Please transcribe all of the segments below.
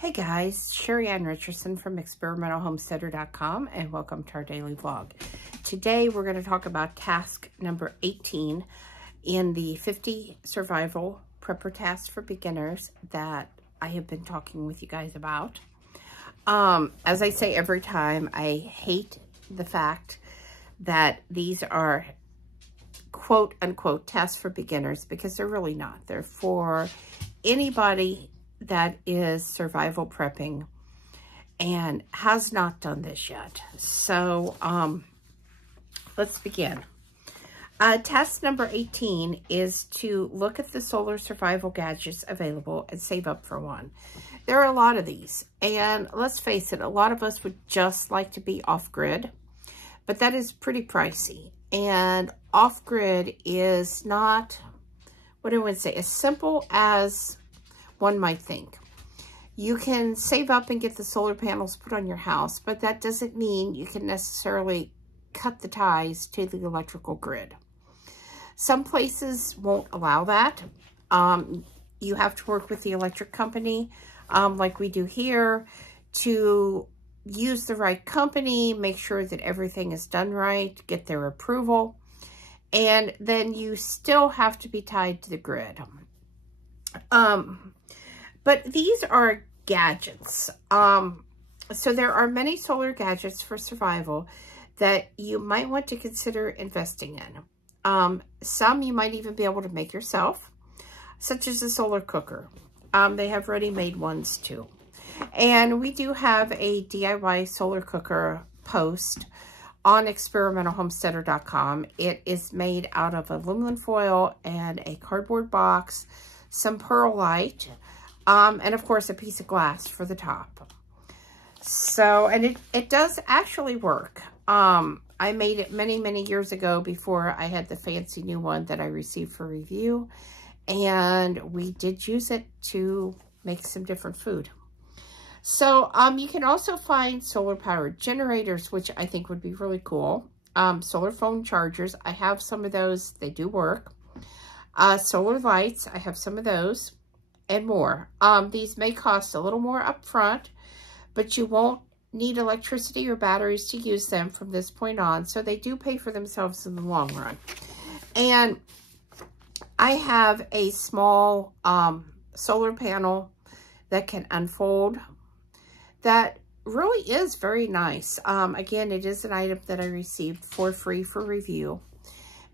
Hey guys, Sheri and Richerson from Experimental Homesteader.com, and welcome to our daily vlog. Today we're going to talk about task number 18 in the 50 survival prepper tasks for beginners that I have been talking with you guys about. As I say every time, I hate the fact that these are quote unquote tasks for beginners, because they're really not. They're for anybody that is survival prepping and has not done this yet. So let's begin. Task number 18 is to look at the solar survival gadgets available and save up for one. There are a lot of these, and let's face it, a lot of us would just like to be off-grid, but that is pretty pricey. And off-grid is not, what I would say, as simple as one might think. You can save up and get the solar panels put on your house, but that doesn't mean you can necessarily cut the ties to the electrical grid. Some places won't allow that. You have to work with the electric company, like we do here, to use the right company, make sure that everything is done right, get their approval, and then you still have to be tied to the grid. But these are gadgets. So there are many solar gadgets for survival that you might want to consider investing in. Some you might even be able to make yourself, such as a solar cooker. They have ready-made ones too. And we do have a DIY solar cooker post on experimentalhomesteader.com. It is made out of aluminum foil and a cardboard box, some perlite, and of course a piece of glass for the top. So, and it does actually work. I made it many years ago before I had the fancy new one that I received for review, and we did use it to make some different food. So you can also find solar powered generators, which I think would be really cool. Solar phone chargers, I have some of those, they do work. Solar lights, I have some of those, and more. These may cost a little more up front, but you won't need electricity or batteries to use them from this point on, so they do pay for themselves in the long run. And I have a small solar panel that can unfold that really is very nice. Again, it is an item that I received for free for review,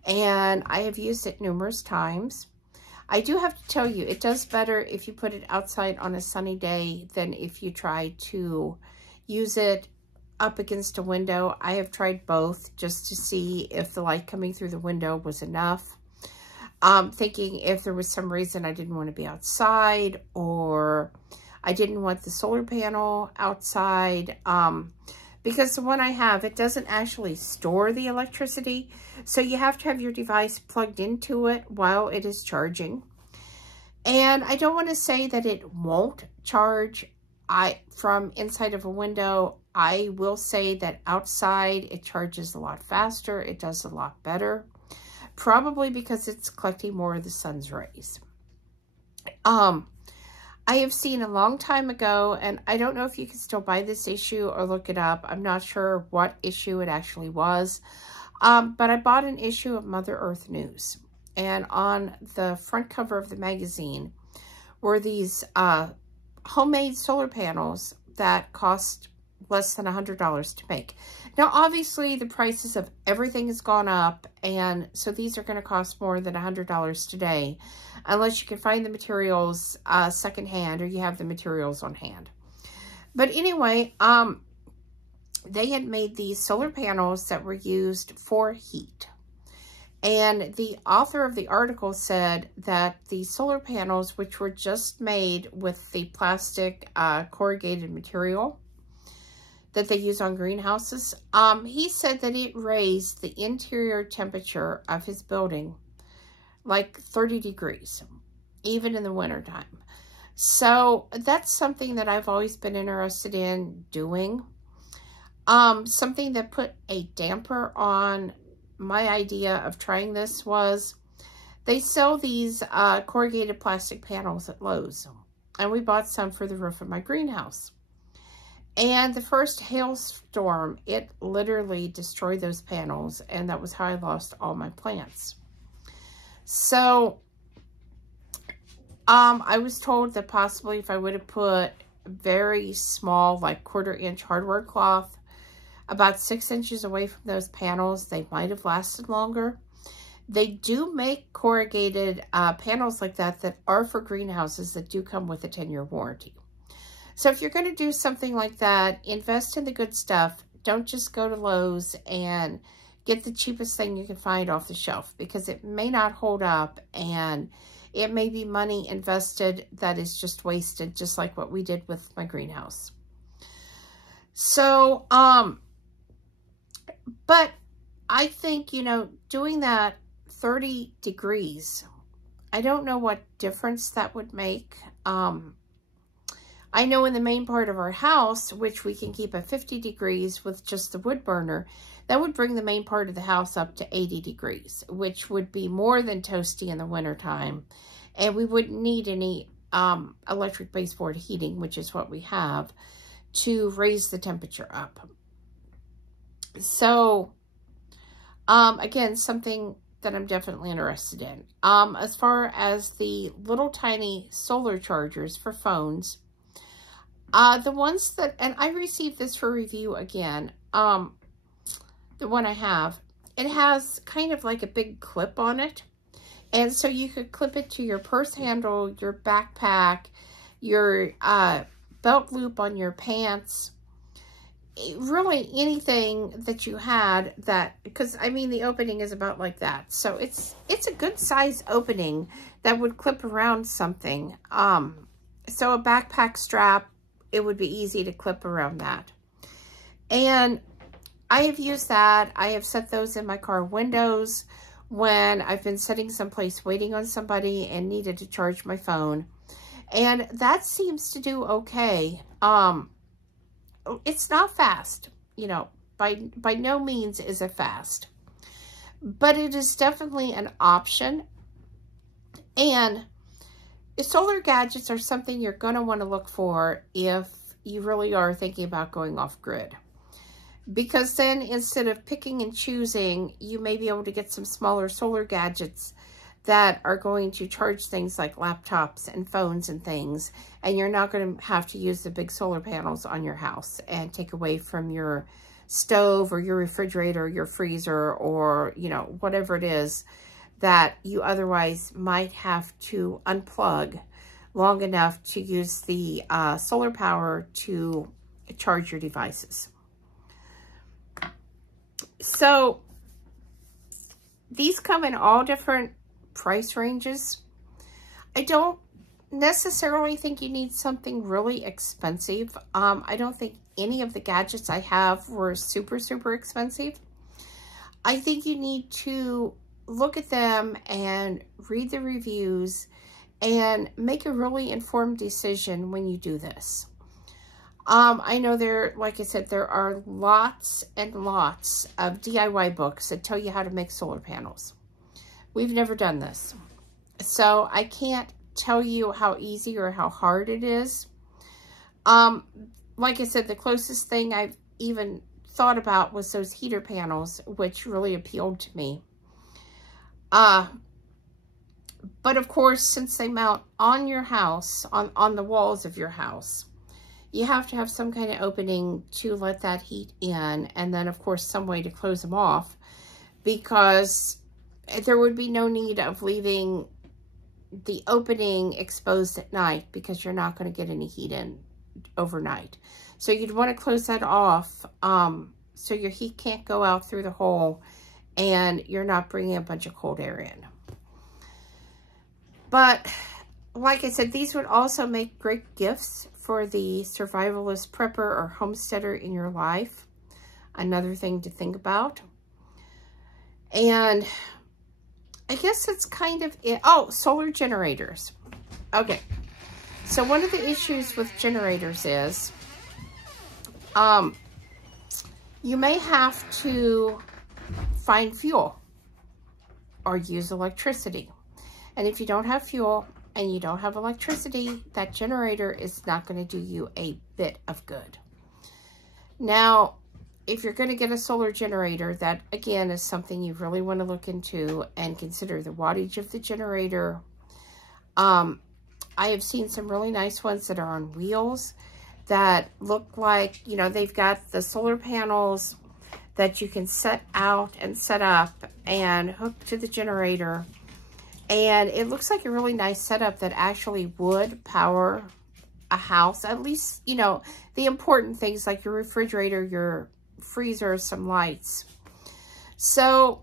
and I have used it numerous times. I do have to tell you, it does better if you put it outside on a sunny day than if you try to use it up against a window. I have tried both just to see if the light coming through the window was enough. Thinking if there was some reason I didn't want to be outside, or I didn't want the solar panel outside, because the one I have, it doesn't actually store the electricity, so you have to have your device plugged into it while it is charging. And I don't want to say that it won't charge from inside of a window. I will say that outside it charges a lot faster, it does a lot better, probably because it's collecting more of the sun's rays. I have seen a long time ago, and I don't know if you can still buy this issue or look it up. I'm not sure what issue it actually was, but I bought an issue of Mother Earth News, and on the front cover of the magazine were these homemade solar panels that cost less than $100 to make. Now, obviously, the prices of everything has gone up, and so these are going to cost more than $100 today, unless you can find the materials secondhand, or you have the materials on hand. But anyway, they had made these solar panels that were used for heat. And the author of the article said that the solar panels, which were just made with the plastic corrugated material that they use on greenhouses, he said that it raised the interior temperature of his building like 30 degrees, even in the wintertime. So that's something that I've always been interested in doing. Something that put a damper on my idea of trying this was, they sell these corrugated plastic panels at Lowe's. and we bought some for the roof of my greenhouse. And the first hailstorm, it literally destroyed those panels, and that was how I lost all my plants. So, I was told that possibly if I would have put very small, like 1/4-inch hardware cloth, about 6 inches away from those panels, they might have lasted longer. They do make corrugated panels like that that are for greenhouses that do come with a 10-year warranty. So if you're going to do something like that, invest in the good stuff. Don't just go to Lowe's and get the cheapest thing you can find off the shelf, because it may not hold up, and it may be money invested that is just wasted, just like what we did with my greenhouse. So, but I think, you know, doing that 30 degrees, I don't know what difference that would make. I know in the main part of our house, which we can keep at 50 degrees with just the wood burner, that would bring the main part of the house up to 80 degrees, which would be more than toasty in the wintertime. And we wouldn't need any electric baseboard heating, which is what we have, to raise the temperature up. So, again, something that I'm definitely interested in. As far as the little tiny solar chargers for phones, the ones that, and I received this for review again, the one I have, it has kind of like a big clip on it. And so you could clip it to your purse handle, your backpack, your belt loop on your pants, really anything that you had that, because I mean the opening is about like that. So it's a good size opening that would clip around something. So a backpack strap, it would be easy to clip around that. And I have used that. I have set those in my car windows when I've been sitting someplace waiting on somebody and needed to charge my phone. And that seems to do okay. It's not fast, you know, by no means is it fast, but it is definitely an option. And solar gadgets are something you're going to want to look for if you really are thinking about going off grid. Because then instead of picking and choosing, you may be able to get some smaller solar gadgets that are going to charge things like laptops and phones and things. And you're not going to have to use the big solar panels on your house and take away from your stove or your refrigerator, or your freezer, or, you know, whatever it is that you otherwise might have to unplug long enough to use the solar power to charge your devices. So these come in all different price ranges. I don't necessarily think you need something really expensive. I don't think any of the gadgets I have were super expensive. I think you need to look at them and read the reviews and make a really informed decision when you do this. I know like I said, there are lots and lots of DIY books that tell you how to make solar panels. We've never done this, so I can't tell you how easy or how hard it is. Like I said, the closest thing I've even thought about was those heater panels, which really appealed to me. But of course, since they mount on your house, on the walls of your house, you have to have some kind of opening to let that heat in, and then of course some way to close them off, because there would be no need of leaving the opening exposed at night, because you're not going to get any heat in overnight. So you'd want to close that off so your heat can't go out through the hole and you're not bringing a bunch of cold air in. But like I said, these would also make great gifts for the survivalist prepper or homesteader in your life. Another thing to think about. And I guess it's kind of it. Oh, solar generators. Okay. So one of the issues with generators is you may have to find fuel or use electricity. And if you don't have fuel and you don't have electricity, that generator is not going to do you a bit of good. Now, if you're going to get a solar generator, that again is something you really want to look into and consider the wattage of the generator. I have seen some really nice ones that are on wheels that look like, you know, they've got the solar panels that you can set out and set up and hook to the generator. And it looks like a really nice setup that actually would power a house. At least, you know, the important things like your refrigerator, your freezer, some lights. So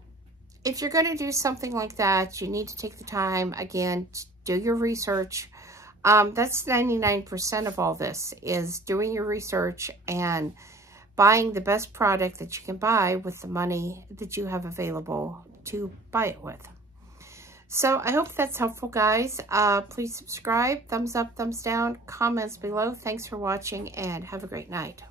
if you're going to do something like that, you need to take the time, again, to do your research. That's 99% of all this, is doing your research and buying the best product that you can buy with the money that you have available to buy it with. So I hope that's helpful, guys. Please subscribe, thumbs up, thumbs down, comments below. Thanks for watching, and have a great night.